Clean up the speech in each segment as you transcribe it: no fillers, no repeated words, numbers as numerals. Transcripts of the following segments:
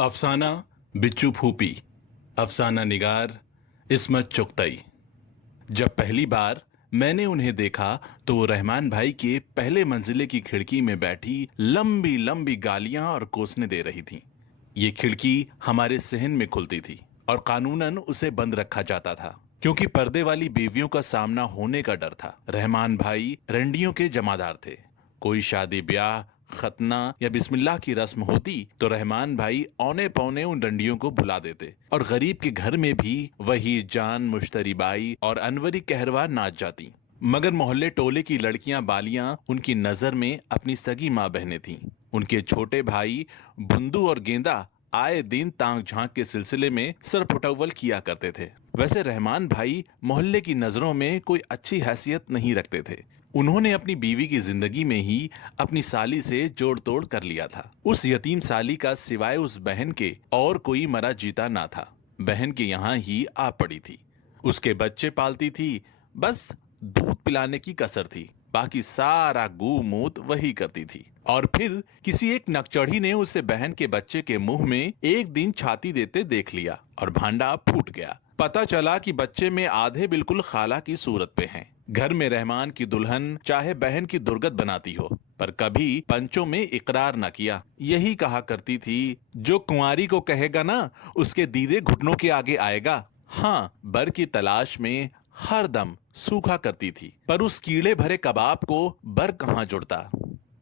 अफसाना बिच्चू फूपी। अफसाना निगार इस्मत चुगतई। जब पहली बार मैंने उन्हें देखा तो वो रहमान भाई के पहले मंजिले की खिड़की में बैठी लंबी लंबी गालियां और कोसने दे रही थीं। ये खिड़की हमारे सहन में खुलती थी और कानूनन उसे बंद रखा जाता था क्योंकि पर्दे वाली बीवियों का सामना होने का डर था। रहमान भाई रंडियों के जमादार थे। कोई शादी ब्याह, खतना या बिस्मिल्लाह की रस्म होती तो रहमान भाई औने पौने उन डंडियों को बुला देते और गरीब के घर में भी वही जान, मुश्तरी बाई और अनवरी कहरवा नाच जाती। मगर मोहल्ले टोले की लड़कियां बालियां उनकी नजर में अपनी सगी माँ बहनें थीं। उनके छोटे भाई बुंदू और गेंदा आए दिन तांग झांक के सिलसिले में सर फुटअव्वल किया करते थे। वैसे रहमान भाई मोहल्ले की नजरों में कोई अच्छी हैसियत नहीं रखते थे। उन्होंने अपनी बीवी की जिंदगी में ही अपनी साली से जोड़ तोड़ कर लिया था। उस यतीम साली का सिवाय उस बहन के और कोई मरा जीता ना था। बहन के यहाँ ही आ पड़ी थी, उसके बच्चे पालती थी, बस दूध पिलाने की कसर थी, बाकी सारा गू मूत वही करती थी। और फिर किसी एक नकचढ़ी ने उसे बहन के बच्चे के मुंह में एक दिन छाती देते देख लिया और भांडा फूट गया। पता चला कि बच्चे में आधे बिल्कुल खाला की सूरत पे हैं। घर में रहमान की दुल्हन चाहे बहन की दुर्गत बनाती हो, पर कभी पंचों में इकरार न किया। यही कहा करती थी, जो कुंवारी को कहेगा ना उसके दीदे घुटनों के आगे आएगा। हाँ, बर की तलाश में हर दम सूखा करती थी, पर उस कीड़े भरे कबाब को बर कहाँ जुड़ता।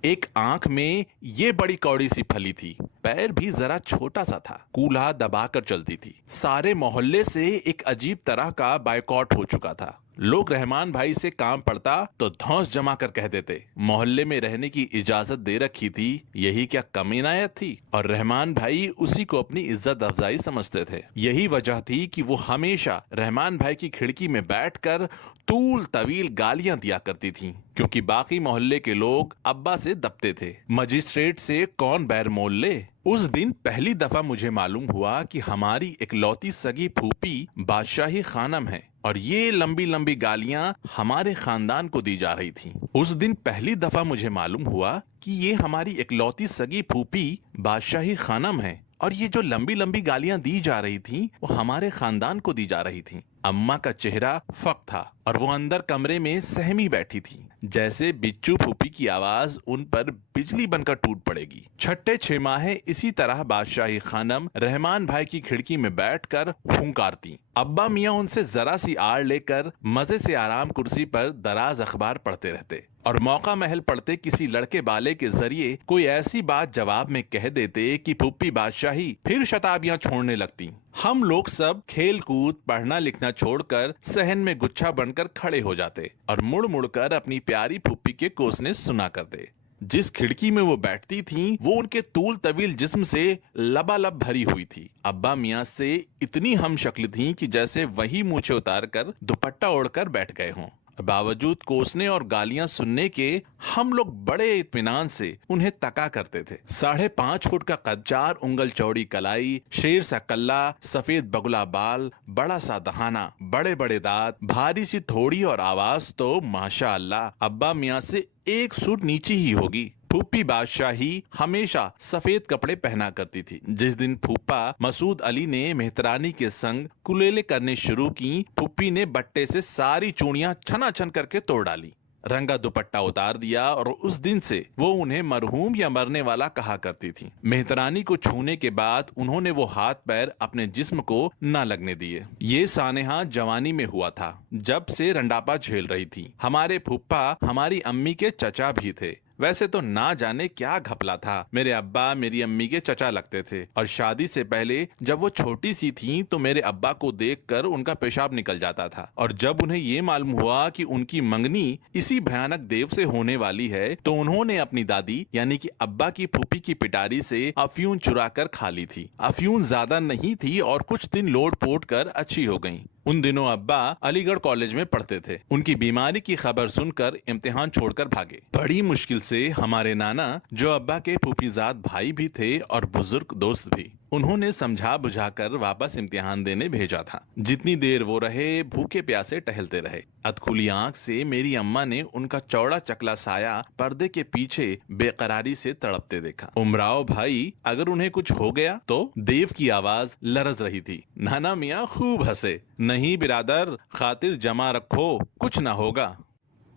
एक आंख में ये बड़ी कौड़ी सी फली थी, पैर भी जरा छोटा सा था, कूल्हा दबाकर चलती थी। सारे मोहल्ले से एक अजीब तरह का बायकॉट हो चुका था। लोग रहमान भाई से काम पड़ता तो धौंस जमा कर कह देते, मोहल्ले में रहने की इजाजत दे रखी थी, यही क्या कम इनायत थी। और रहमान भाई उसी को अपनी इज्जत अफजाई समझते थे। यही वजह थी कि वो हमेशा रहमान भाई की खिड़की में बैठकर तूल तवील गालियां दिया करती थीं, क्योंकि बाकी मोहल्ले के लोग अब्बा से दबते थे। मजिस्ट्रेट से कौन बैर मोल ले। उस दिन पहली दफा मुझे मालूम हुआ कि हमारी इकलौती सगी फूफी बादशाही खानम है और ये लंबी लंबी गालियां हमारे खानदान को दी जा रही थीं। उस दिन पहली दफा मुझे मालूम हुआ कि ये हमारी इकलौती सगी फूफी बादशाही खानम है और ये जो लंबी लंबी गालियां दी जा रही थीं वो हमारे खानदान को दी जा रही थीं। अम्मा का चेहरा फक था और वो अंदर कमरे में सहमी बैठी थी, जैसे बिच्चू फूफी की आवाज उन पर बिजली बनकर टूट पड़ेगी। छठे 6 माहे इसी तरह बादशाही खानम रहमान भाई की खिड़की में बैठकर हुंकारती। अब्बा मियाँ उनसे जरा सी आड़ लेकर मजे से आराम कुर्सी पर दराज अखबार पढ़ते रहते और मौका महल पढ़ते किसी लड़के बाले के जरिए कोई ऐसी बात जवाब में कह देते कि फूफी बादशाही फिर शताबियां छोड़ने लगती। हम लोग सब खेल कूद पढ़ना लिखना छोड़कर सहन में गुच्छा बनकर खड़े हो जाते और मुड़ मुड़ कर अपनी प्यारी फूफी के कोसने सुना करते। जिस खिड़की में वो बैठती थीं, वो उनके तूल तवील जिस्म से लबालब भरी हुई थी। अब्बा मियाँ से इतनी हम शक्ल थीं कि जैसे वही मूछें उतार कर दुपट्टा ओढ़कर बैठ गए हों। बावजूद कोसने और गालियां सुनने के हम लोग बड़े इत्मीनान से उन्हें तका करते थे। 5.5 फुट का कद, 4 उंगल चौड़ी कलाई, शेर सा कल्ला, सफेद बगुला बाल, बड़ा सा दहाना, बड़े बड़े दांत, भारी सी थोड़ी और आवाज तो माशा अल्लाह अब्बा मियाँ से 1 सूट नीची ही होगी। फूफी बादशाही हमेशा सफेद कपड़े पहना करती थी। जिस दिन फूफा मसूद अली ने मेहतरानी के संग कुलेले करने शुरू की, फूफी ने बट्टे से सारी चूड़ियां छना छन करके तोड़ डाली, रंगा दुपट्टा उतार दिया और उस दिन से वो उन्हें मरहूम या मरने वाला कहा करती थी। मेहतरानी को छूने के बाद उन्होंने वो हाथ पैर अपने जिस्म को न लगने दिए। ये सानेहा जवानी में हुआ था, जब से रंडापा झेल रही थी। हमारे फूफा हमारी अम्मी के चचा भी थे। वैसे तो ना जाने क्या घपला था, मेरे अब्बा मेरी अम्मी के चचा लगते थे और शादी से पहले जब वो छोटी सी थीं तो मेरे अब्बा को देखकर उनका पेशाब निकल जाता था। और जब उन्हें ये मालूम हुआ कि उनकी मंगनी इसी भयानक देव से होने वाली है तो उन्होंने अपनी दादी यानी कि अब्बा की फूफी की पिटारी से अफ्यून चुरा कर खा ली थी। अफ्यून ज्यादा नहीं थी और कुछ दिन लोट पोट कर अच्छी हो गईं। उन दिनों अब्बा अलीगढ़ कॉलेज में पढ़ते थे। उनकी बीमारी की खबर सुनकर इम्तिहान छोड़कर भागे। बड़ी मुश्किल से हमारे नाना, जो अब्बा के फूफीजाद भाई भी थे और बुजुर्ग दोस्त भी, उन्होंने समझा बुझाकर वापस इम्तिहान देने भेजा था। जितनी देर वो रहे भूखे प्यासे टहलते रहे। अधखुली आंख से मेरी अम्मा ने उनका चौड़ा चकला साया पर्दे के पीछे बेकरारी से तड़पते देखा। उमराव भाई, अगर उन्हें कुछ हो गया तो? देव की आवाज लरज रही थी। नाना मियाँ खूब हंसे। नहीं बिरादर, खातिर जमा रखो, कुछ ना होगा।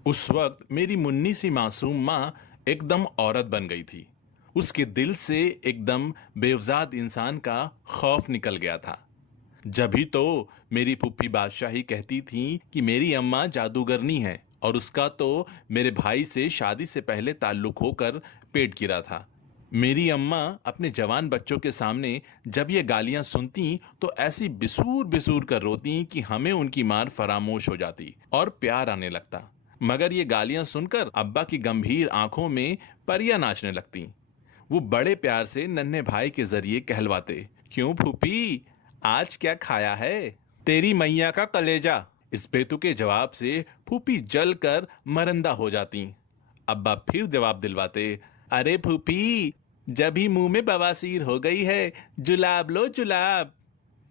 उस वक्त मेरी मुन्नी सी मासूम माँ एकदम औरत बन गई थी। उसके दिल से एकदम बेवजाद इंसान का खौफ निकल गया था। जभी तो मेरी पुप्पी बादशाही कहती थी कि मेरी अम्मा जादूगरनी है और उसका तो मेरे भाई से शादी से पहले ताल्लुक होकर पेट गिरा था। मेरी अम्मा अपने जवान बच्चों के सामने जब ये गालियां सुनती तो ऐसी बिसूर बिसूर कर रोती कि हमें उनकी मार फरामोश हो जाती और प्यार आने लगता। मगर ये गालियां सुनकर अब्बा की गंभीर आंखों में परियां नाचने लगती। वो बड़े प्यार से नन्हे भाई के जरिए कहलवाते, क्यों फूफी, आज क्या खाया है? तेरी मैया का कलेजा। इस बेतुके जवाब से फूफी जल कर मरंदा हो जाती। अब्बा फिर जवाब दिलवाते, अरे फूफी, जब ही मुंह में बवासीर हो गई है, जुलाब लो जुलाब।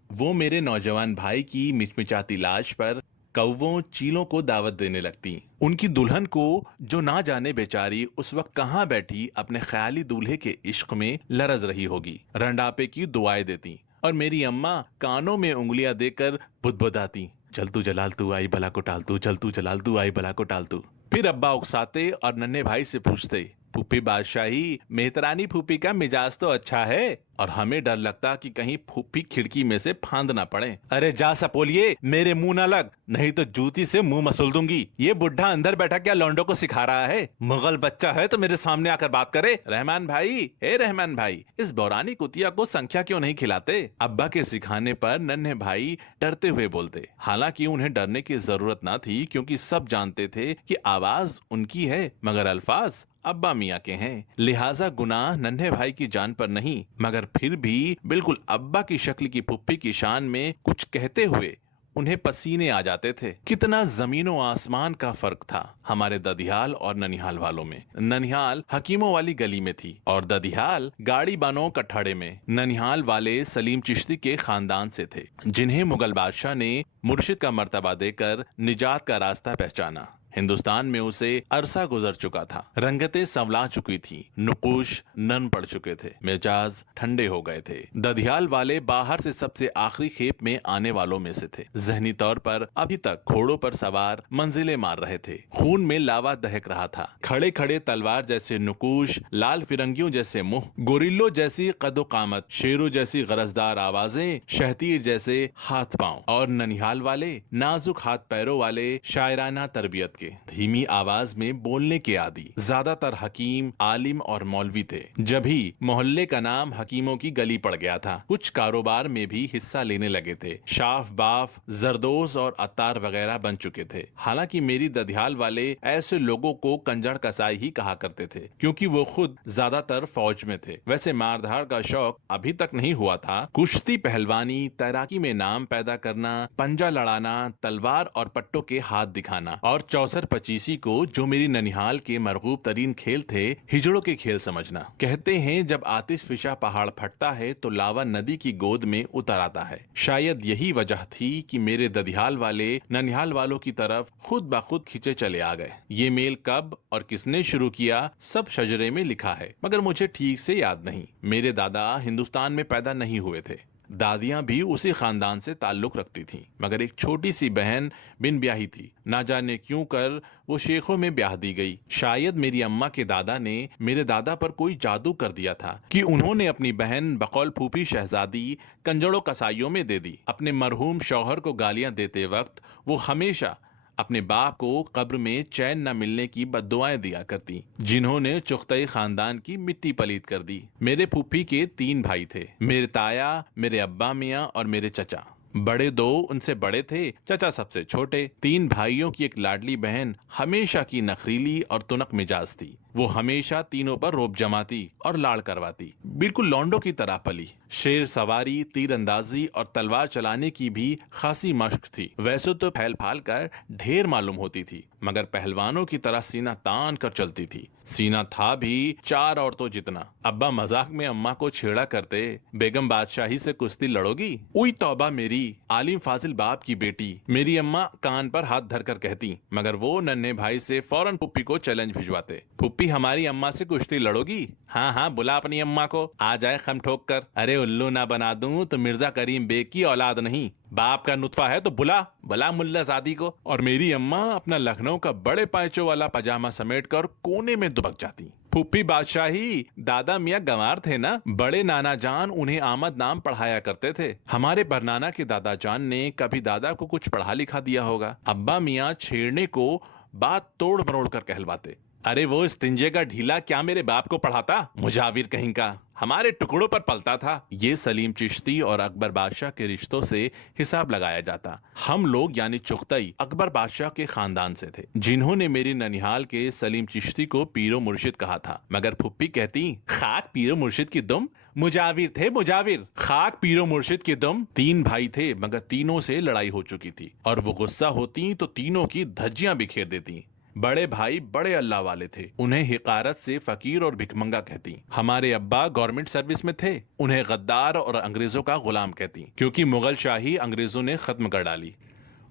वो मेरे नौजवान भाई की मिचमिचाती लाश पर कौवों चीलों को दावत देने लगती। उनकी दुल्हन को जो ना जाने बेचारी उस वक्त कहाँ बैठी अपने ख्याली दूल्हे के इश्क में लरज रही होगी, रंडापे की दुआएं देती और मेरी अम्मा कानों में उंगलियां देकर बुदबुदाती, जलतू जलाल तू आई भला को टाल तू, जलतू जलाल तू आई भला को टाल तू। फिर अब्बा उकसाते और नन्हे भाई से पूछते, फूफी बादशाही, मेहतरानी फूफी का मिजाज तो अच्छा है। और हमें डर लगता कि कहीं फूफी खिड़की में से फांद ना पड़े। अरे जा सपोलिए, मेरे मुंह ना लग, नहीं तो जूती से मुंह मसल दूंगी। ये बुढ़ा अंदर बैठा क्या लौंडो को सिखा रहा है? मुगल बच्चा है तो मेरे सामने आकर बात करे। रहमान भाई, हे रहमान भाई, इस बौरानी कुतिया को संख्या क्यों नहीं खिलाते? अब्बा के सिखाने पर नन्हे भाई डरते हुए बोलते। हालांकि उन्हें डरने की जरूरत ना थी, क्योंकि सब जानते थे कि आवाज उनकी है मगर अल्फाज अब्बा मियाँ के हैं। लिहाजा गुनाह नन्हे भाई की जान पर नहीं, मगर फिर भी बिल्कुल अब्बा की शक्ल की पुप्पी की शान में कुछ कहते हुए उन्हें पसीने आ जाते थे। कितना जमीनों आसमान का फर्क था हमारे ददियाल और ननिहाल वालों में। ननिहाल हकीमों वाली गली में थी और ददियाल गाड़ी बानों कठाड़े में। ननिहाल वाले सलीम चिश्ती के खानदान से थे, जिन्हें मुगल बादशाह ने मुर्शिद का मर्तबा देकर निजात का रास्ता पहचाना। हिंदुस्तान में उसे अरसा गुजर चुका था, रंगतें संवला चुकी थी, नुकूश नन पड़ चुके थे, मिजाज ठंडे हो गए थे। दधियाल वाले बाहर से सबसे आखिरी खेप में आने वालों में से थे। जहनी तौर पर अभी तक घोड़ों पर सवार मंजिलें मार रहे थे। खून में लावा दहक रहा था। खड़े खड़े तलवार जैसे नुकूश, लाल फिरंगियों जैसे मुंह, गोरिल्लो जैसी कदो कामत, शेरों जैसी गरजदार आवाजें, शहतीर जैसे हाथ पांव, और ननिहाल वाले नाजुक हाथ पैरों वाले शायराना तरबियत, धीमी आवाज में बोलने के आदी। ज्यादातर हकीम, आलिम और मौलवी थे। जब ही मोहल्ले का नाम हकीमों की गली पड़ गया था। कुछ कारोबार में भी हिस्सा लेने लगे थे। शाफ बाफ, जरदोज और अतार वगैरह बन चुके थे। हालांकि मेरी दधियाल वाले ऐसे लोगों को कंजड़ कसाई ही कहा करते थे, क्योंकि वो खुद ज्यादातर फौज में थे। वैसे मारधाड़ का शौक अभी तक नहीं हुआ था। कुश्ती, पहलवानी, तैराकी में नाम पैदा करना, पंजा लड़ाना, तलवार और पट्टों के हाथ दिखाना और 64-25 को, जो मेरी ननिहाल के मरगूब तरीन खेल थे, हिजड़ों के खेल समझना। कहते हैं जब आतिश फिशा पहाड़ फटता है तो लावा नदी की गोद में उतर आता है। शायद यही वजह थी कि मेरे दधियाल वाले ननिहाल वालों की तरफ खुद ब खुद खींचे चले आ गए। ये मेल कब और किसने शुरू किया, सब शजरे में लिखा है, मगर मुझे ठीक से याद नहीं। मेरे दादा हिंदुस्तान में पैदा नहीं हुए थे। दादियां भी उसी खानदान से ताल्लुक रखती थीं, मगर एक छोटी सी बहन बिन ब्याही थी। ना जाने क्यों कर वो शेखों में ब्याह दी गई। शायद मेरी अम्मा के दादा ने मेरे दादा पर कोई जादू कर दिया था कि उन्होंने अपनी बहन बकौल फूफी शहजादी कंजड़ों कसाईयों में दे दी। अपने मरहूम शौहर को गालियां देते वक्त वो हमेशा अपने बाप को कब्र में चैन न मिलने की बद्दुआएं दिया करती, जिन्होंने चुगतई खानदान की मिट्टी पलीत कर दी। मेरे फूफी के 3 भाई थे, मेरे ताया, मेरे अब्बा मियाँ और मेरे चचा। बड़े 2 उनसे बड़े थे, चचा सबसे छोटे। 3 भाइयों की एक लाडली बहन हमेशा की नखरीली और तुनक मिजाज थी। وہ ہمیشہ تینوں پر روب جماتی اور لاڑ کرواتی، بالکل لونڈوں کی طرح پلی۔ شیر سواری، تیر اندازی اور تلوار چلانے کی بھی خاصی مشق تھی۔ ویسے تو پھیل پھال کر ڈھیر معلوم ہوتی تھی، مگر پہلوانوں کی طرح سینہ تان کر چلتی تھی۔ سینہ تھا بھی 4 عورتوں جتنا۔ ابا مذاق میں اماں کو چھیڑا کرتے، بیگم بادشاہی سے کشتی لڑو گی؟ اوئی توبہ میری، عالم فاضل باپ کی بیٹی، میری اماں کان پر ہاتھ دھر کر کہتی، مگر وہ ننھے بھائی سے فوراً پھپھی کو چیلنج بھجواتے۔ پھپھی ہماری اماں سے کشتی لڑو گی؟ ہاں ہاں، بلا اپنی اماں کو، آ جائے خم ٹھوک کر۔ ارے الو نہ بنا دوں تو مرزا کریم بیگ کی اولاد نہیں، باپ کا نطفہ ہے تو بلا ملا زادی کو۔ اور میری اماں اپنا لکھنؤ کا بڑے پائچوں والا پاجامہ سمیٹ کر کونے میں دبک جاتی۔ پھپھی بادشاہی، دادا میاں گنوار تھے نا، بڑے نانا جان انہیں آمد نام پڑھایا کرتے تھے۔ ہمارے برنانا کے دادا جان نے کبھی دادا کو کچھ پڑھا لکھا دیا ہوگا۔ ابا میاں چھیڑنے کو بات توڑ مروڑ کر کہلواتے۔ ارے وہ استنجے کا ڈھیلا کیا میرے باپ کو پڑھاتا؟ مجاور کہیں کا، ہمارے ٹکڑوں پر پلتا تھا۔ یہ سلیم چشتی اور اکبر بادشاہ کے رشتوں سے حساب لگایا جاتا۔ ہم لوگ یعنی چغتائی اکبر بادشاہ کے خاندان سے تھے، جنہوں نے میری ننیحال کے سلیم چشتی کو پیر و مرشد کہا تھا، مگر پھپھی کہتی خاک پیر و مرشد کی دم، مجاور تھے مجاور، خاک پیر و مرشد کی دم۔ 3 بھائی تھے، مگر تینوں سے لڑائی ہو چکی تھی، اور وہ غصہ ہوتی تو تینوں کی دھجیاں بکھیر دیتی۔ بڑے بھائی بڑے اللہ والے تھے، انہیں حقارت سے فقیر اور بھکمنگا کہتی۔ ہمارے ابا گورنمنٹ سروس میں تھے، انہیں غدار اور انگریزوں کا غلام کہتی، کیونکہ مغل شاہی انگریزوں نے ختم کر ڈالی۔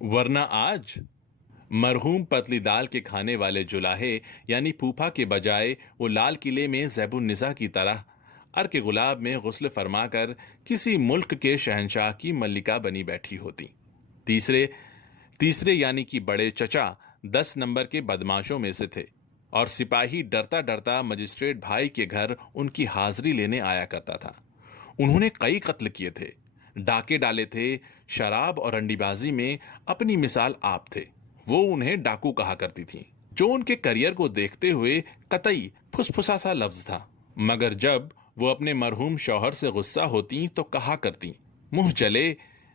ورنہ آج مرحوم پتلی دال کے کھانے والے جلاہے یعنی پھوپھا کے بجائے وہ لال قلعے میں زیب النساء کی طرح ارک گلاب میں غسل فرما کر کسی ملک کے شہنشاہ کی ملکہ بنی بیٹھی ہوتی۔ تیسرے یعنی کہ بڑے چچا 10 نمبر کے بدماشوں میں سے تھے، اور سپاہی ڈرتا ڈرتا مجسٹریٹ بھائی کے گھر ان کی حاضری لینے آیا کرتا تھا۔ انہوں نے کئی قتل کیے تھے، ڈاکے ڈالے تھے، شراب اور انڈی بازی میں اپنی مثال آپ تھے۔ وہ انہیں ڈاکو کہا کرتی تھیں، جو ان کے کریئر کو دیکھتے ہوئے قطعی پھسپھسا سا لفظ تھا، مگر جب وہ اپنے مرحوم شوہر سے غصہ ہوتی تو کہا کرتی، منہ چلے،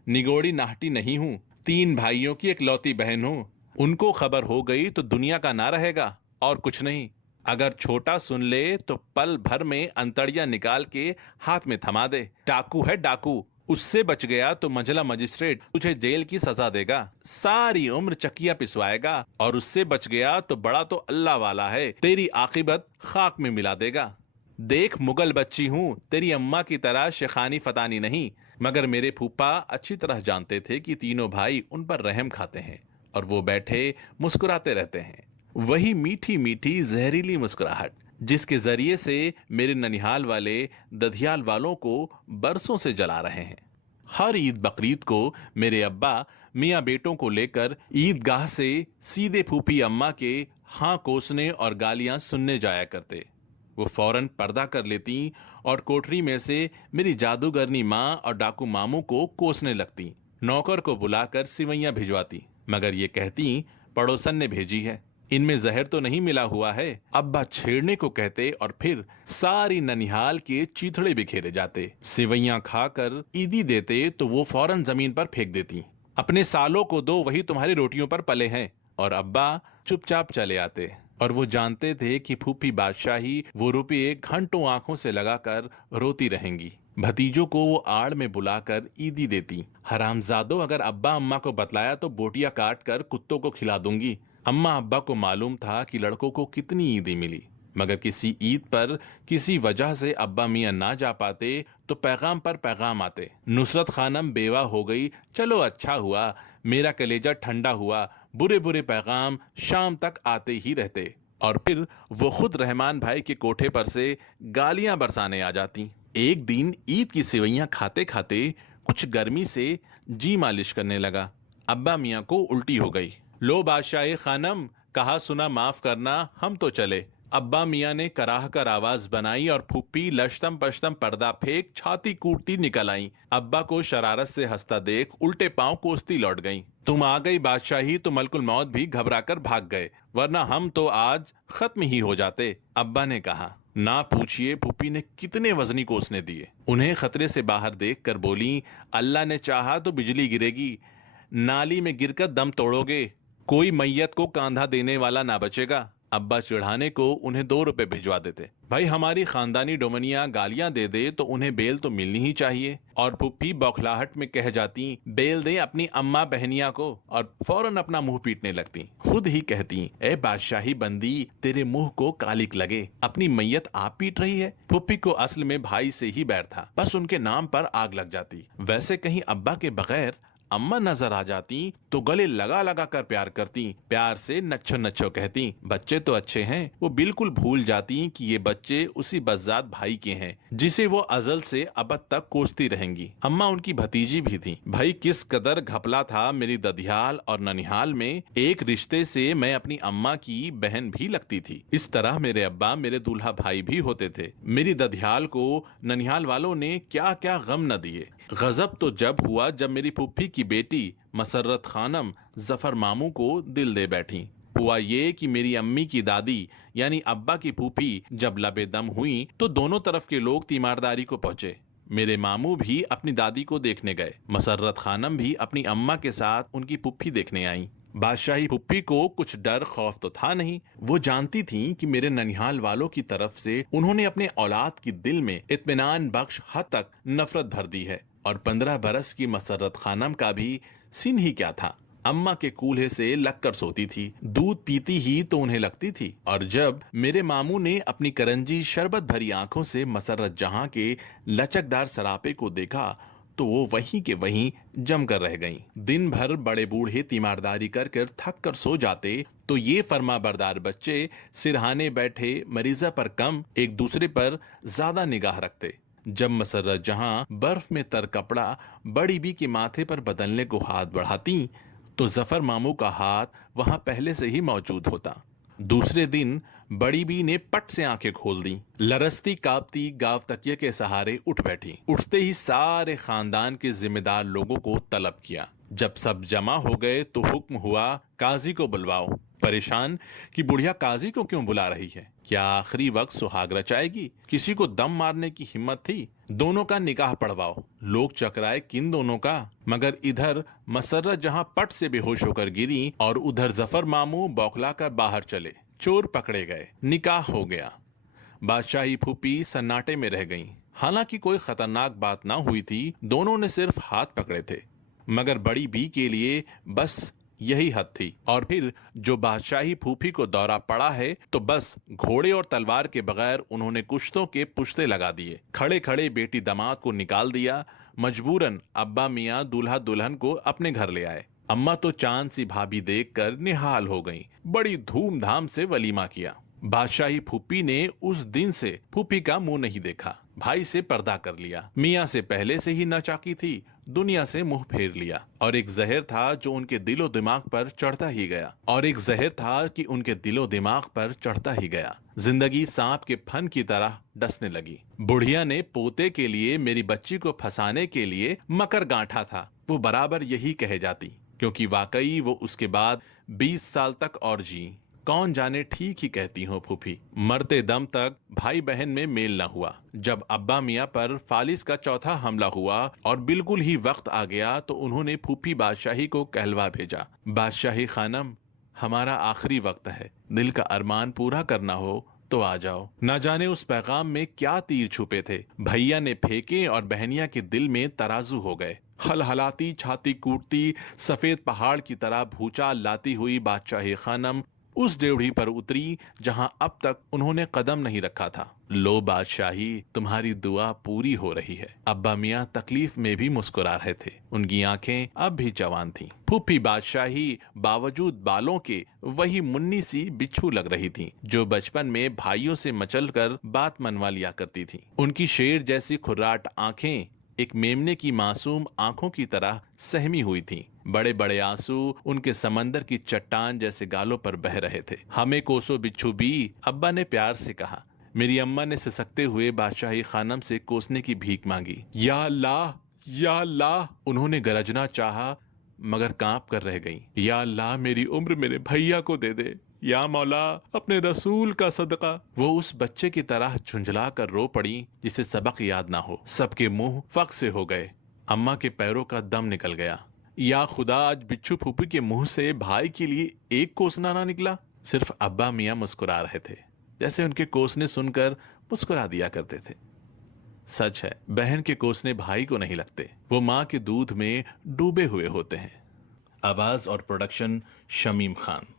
نگوڑی ناہٹی نہیں ہوں، 3 بھائیوں کی اکلوتی بہن ہوں، ان کو خبر ہو گئی تو دنیا کا نہ رہے گا اور کچھ نہیں۔ اگر چھوٹا سن لے تو پل بھر میں انتڑیاں نکال کے ہاتھ میں تھما دے۔ ڈاکو ہے ڈاکو، اس سے بچ گیا تو منجلا مجسٹریٹ تجھے جیل کی سزا دے گا، ساری عمر چکیا پسوائے گا، اور اس سے بچ گیا تو بڑا تو اللہ والا ہے، تیری عاقبت خاک میں ملا دے گا۔ دیکھ مغل بچی ہوں، تیری اماں کی طرح شیخانی فتانی نہیں، مگر میرے پھوپھا اچھی طرح جانتے تھے کہ تینوں بھائی ان پر رحم کھاتے ہیں، اور وہ بیٹھے مسکراتے رہتے ہیں، وہی میٹھی میٹھی زہریلی مسکراہٹ جس کے ذریعے سے میرے ننیحال والے ددھیال والوں کو برسوں سے جلا رہے ہیں۔ ہر عید بقرعید کو میرے ابا میاں بیٹوں کو لے کر عید گاہ سے سیدھے پھوپھی اماں کے ہاں کوسنے اور گالیاں سننے جایا کرتے۔ وہ فوراً پردہ کر لیتی اور کوٹری میں سے میری جادوگرنی ماں اور ڈاکو ماموں کو کوسنے لگتی، نوکر کو بلا کر سوئیاں بھجواتی، مگر یہ کہتی پڑوسن نے بھیجی ہے، ان میں زہر تو نہیں ملا ہوا ہے۔ ابا چھیڑنے کو کہتے اور پھر ساری ننیحال کے چیتھڑے بکھیرے جاتے۔ سوئیاں کھا کر عیدی دیتے تو وہ فوراً زمین پر پھینک دیتی، اپنے سالوں کو دو، وہی تمہاری روٹیوں پر پلے ہیں، اور ابا چپ چاپ چلے آتے۔ اور وہ جانتے تھے کہ پھوپھی بادشاہی وہ روپیے گھنٹوں آنکھوں سے لگا کر روتی رہیں گی۔ بھتیجوں کو وہ آڑ میں بلا کر عیدی دیتی، حرامزادو اگر ابا اماں کو بتلایا تو بوٹیاں کاٹ کر کتوں کو کھلا دوں گی۔ اماں ابا کو معلوم تھا کہ لڑکوں کو کتنی عیدی ملی، مگر کسی عید پر کسی وجہ سے ابا میاں نہ جا پاتے تو پیغام پر پیغام آتے، نصرت خانم بیوہ ہو گئی، چلو اچھا ہوا، میرا کلیجہ ٹھنڈا ہوا۔ برے برے پیغام شام تک آتے ہی رہتے، اور پھر وہ خود رحمان بھائی کے کوٹھے پر سے گالیاں برسانے آ جاتی۔ ایک دن عید کی سوئیاں کھاتے کھاتے کچھ گرمی سے جی مالش کرنے لگا، ابا میاں کو الٹی ہو گئی۔ لو بادشاہ خانم، کہا سنا معاف کرنا، ہم تو چلے۔ ابا میاں نے کراہ کر آواز بنائی اور پھوپھی لشتم پشتم پردہ پھینک چھاتی کوٹتی نکل آئیں۔ ابا کو شرارت سے ہنستا دیکھ الٹے پاؤں کوستی لوٹ گئیں۔ تم آ گئی بادشاہی تو ملک الموت بھی گھبرا کر بھاگ گئے، ورنہ ہم تو آج ختم ہی ہو جاتے۔ ابا نے کہا، نہ پوچھئے پھوپھی نے کتنے وزنی کوسنے دیے۔ انہیں خطرے سے باہر دیکھ کر بولی، اللہ نے چاہا تو بجلی گرے گی، نالی میں گر کر دم توڑو گے، کوئی میت کو کاندھا دینے والا نہ بچے گا۔ ابا चिढ़ाने को उन्हें 2 रुपए भिजवा देते। भाई हमारी खानदानी डोमनिया गालियां दे दे तो उन्हें बेल तो मिलनी ही चाहिए। और पुप्पी बौखलाहट में कह जाती, बेल दे अपनी अम्मा बहनिया को, और फौरन अपना मुंह पीटने लगती। खुद ही कहती, ए बादशाही बंदी, तेरे मुंह को कालिक लगे, अपनी मैयत आप पीट रही है। पुप्पी को असल में भाई से ही बैर था, बस उनके नाम पर आग लग जाती। वैसे कहीं अब्बा के बगैर अम्मा नजर आ जाती तो गले लगा लगा कर प्यार करती, प्यार से नच्छो नच्छो कहती। बच्चे तो अच्छे हैं, वो बिल्कुल भूल जाती कि ये बच्चे उसी बज़्ज़ात भाई के हैं जिसे वो अजल से अब तक कोसती रहेंगी। अम्मा उनकी भतीजी भी थी। भाई किस कदर घपला था मेरी ददियाल और ननिहाल में, एक रिश्ते से मैं अपनी अम्मा की बहन भी लगती थी। इस तरह मेरे अब्बा मेरे दूल्हा भाई भी होते थे। मेरी ददियाल को ननिहाल वालों ने क्या क्या गम न दिए। गजब तो जब हुआ जब मेरी पुप्पी की बेटी मसर्रत खानम जफर मामू को दिल दे बैठी। हुआ ये कि मेरी अम्मी की दादी यानी अब्बा की फूफी जब लबे दम हुई तो दोनों तरफ के लोग तीमारदारी को पहुंचे। मेरे मामू भी अपनी दादी को देखने गए, मसर्रत खानम भी अपनी अम्मा के साथ उनकी पुप्पी देखने आई। बादशाही पुप्पी को कुछ डर खौफ तो था नहीं। वो जानती थी कि मेरे ननिहाल वालों की तरफ से उन्होंने अपने औलाद की दिल में इत्मीनान बख्श हद तक नफरत भर दी है। और 15 बरस की मसर्रत खानम का भी सीन ही क्या था। अम्मा के कूल्हे से लग कर सोती थी, दूध पीती ही तो उन्हें लगती थी। और जब मेरे मामू ने अपनी करंजी शरबत भरी आंखों से मसर्रत जहां के लचकदार सरापे को देखा तो वो वहीं के वहीं जम कर रह गईं। दिन भर बड़े बूढ़े तीमारदारी कर कर थक कर सो जाते तो ये फर्मा बरदार बच्चे सिरहाने बैठे मरीजा पर कम एक दूसरे पर ज्यादा निगाह रखते। जब मसर्रत जहां बर्फ में तर कपड़ा बड़ी बी के माथे पर बदलने को हाथ बढ़ाती तो जफर मामू का हाथ वहां पहले से ही मौजूद होता। दूसरे दिन बड़ी बी ने पट से आंखें खोल दी, लरसती कांपती गाव तकिए के सहारे उठ बैठी। उठते ही सारे खानदान के जिम्मेदार लोगों को तलब किया। जब सब जमा हो गए तो हुक्म हुआ, काजी को बुलवाओ। परेशान कि बुढ़िया काजी को क्यों बुला रही है, क्या आखिरी वक्त सुहाग रचाएगी? किसी को दम मारने की हिम्मत थी? दोनों का निकाह पढ़वाओ। लोग चकराए, किन दोनों का? मगर इधर मसर्रत जहां पट से बेहोश होकर गिरी और उधर जफर मामू बौखला कर बाहर चले। चोर पकड़े गए, निकाह हो गया। बादशाही फूफी सन्नाटे में रह गईं। हालांकि कोई खतरनाक बात ना हुई थी, दोनों ने सिर्फ हाथ पकड़े थे। मगर बड़ी बी के लिए बस यही हद थी। और फिर जो बादशाही फूफी को दौरा पड़ा है तो बस घोड़े और तलवार के बगैर उन्होंने कुश्तों के पुश्ते लगा दिए। खड़े खड़े बेटी दामाद को निकाल दिया। मजबूरन अब्बा मियाँ दूल्हा दुल्हन को अपने घर ले आए। अम्मा तो चांद सी भाभी देखकर निहाल हो गईं। बड़ी धूमधाम से वलीमा किया। बादशाही फूफी ने उस दिन से फूफी का मुंह नहीं देखा। भाई से पर्दा कर लिया। मियाँ से पहले से ही नचाकी थी, दुनिया से मुंह फेर लिया। और एक जहर था जो उनके दिलो दिमाग पर चढ़ता ही गया। जिंदगी सांप के फन की तरह डसने लगी। बुढ़िया ने पोते के लिए मेरी बच्ची को फंसाने के लिए मकर गांठा था। वो बराबर यही कहे जाती, क्योंकि वाकई वो उसके बाद 20 साल तक और जी। कौन जाने ठीक ही कहती हो फूफी। मरते दम तक भाई बहन में मेल न हुआ। जब अब्बा मियाँ पर फालिस का चौथा हमला हुआ और बिल्कुल ही वक्त आ गया तो उन्होंने फूफी बादशाही को कहलवा भेजा, बादशाही खानम, हमारा आखिरी वक्त है, दिल का अरमान पूरा करना हो तो आ जाओ। न जाने उस पैगाम में क्या तीर छुपे थे। भैया ने फेंके और बहनिया के दिल में तराजू हो गए। हलहलाती, छाती कूटती, सफेद पहाड़ की तरह भूचाल लाती हुई बादशाही खानम उस डेवढ़ी पर उतरी जहां अब तक उन्होंने कदम नहीं रखा था। लो बादशाही, तुम्हारी दुआ पूरी हो रही है। अब्बा मियाँ तकलीफ में भी मुस्कुरा रहे थे। उनकी आंखें अब भी जवान थीं। फूफी बादशाही बावजूद बालों के वही मुन्नी सी बिच्छू लग रही थी जो बचपन में भाइयों से मचल कर बात मनवा लिया करती थी। उनकी शेर जैसी खुर्राट आंखें एक मेमने की मासूम आंखों की तरह सहमी हुई थीं। बड़े बड़े आंसू उनके समंदर की चट्टान जैसे गालों पर बह रहे थे। हमें कोसो बिच्छू भी, अब्बा ने प्यार से कहा। मेरी अम्मा ने सिसकते हुए बादशाही खानम से कोसने की भीख मांगी। या अल्लाह, या अल्लाह, उन्होंने गरजना चाहा मगर कांप कर रह गईं। या अल्लाह, मेरी उम्र मेरे भैया को दे दे। या मौला, अपने रसूल का सदका। वो उस बच्चे की तरह झुंझला कर रो पड़ी जिसे सबक याद ना हो। सबके मुंह फक से हो गए। अम्मा के पैरों का दम निकल गया। या खुदा, आज बिच्छू फूफी के मुंह से भाई के लिए एक कोसना ना निकला। صرف ابا میاں مسکرا رہے تھے، جیسے ان کے کوسنے سن کر مسکرا دیا کرتے تھے۔ سچ ہے، بہن کے کوسنے بھائی کو نہیں لگتے، وہ ماں کے دودھ میں ڈوبے ہوئے ہوتے ہیں۔ آواز اور پروڈکشن شمیم خان۔